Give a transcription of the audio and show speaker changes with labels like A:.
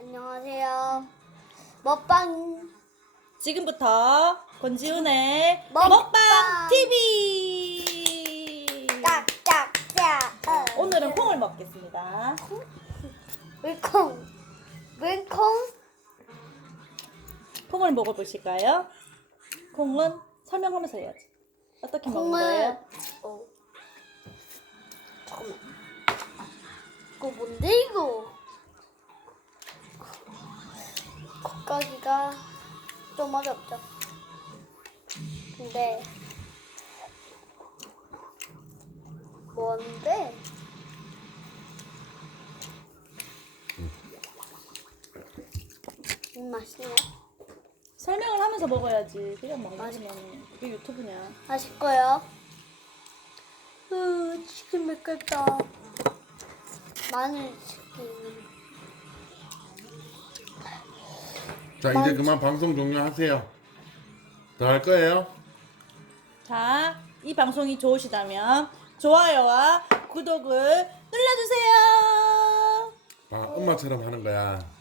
A: 안녕하세요. 먹방
B: 지금부터 권지훈의
A: 먹방
B: 먹방 TV.
A: 짝짝짝.
B: 오늘은 콩을 먹겠습니다.
A: 물콩
B: 콩을 먹어보실까요? 콩은 설명하면서 해야지. 어떻게 먹는 거예요?
A: 잠깐만. 이거 뭔데 이거? 겉가기가 좀 어렵죠. 근데 뭔데? 맛있네.
B: 설명을 하면서 먹어야지. 그냥 먹는 거면 그게 유튜브냐.
A: 맛있고요. 치킨 맵겠다. 마늘 치킨.
C: 자, 이제 그만 방송 종료하세요. 더 할 거예요?
B: 자, 이 방송이 좋으시다면 좋아요와 구독을 눌러주세요.
C: 아, 엄마처럼 하는 거야.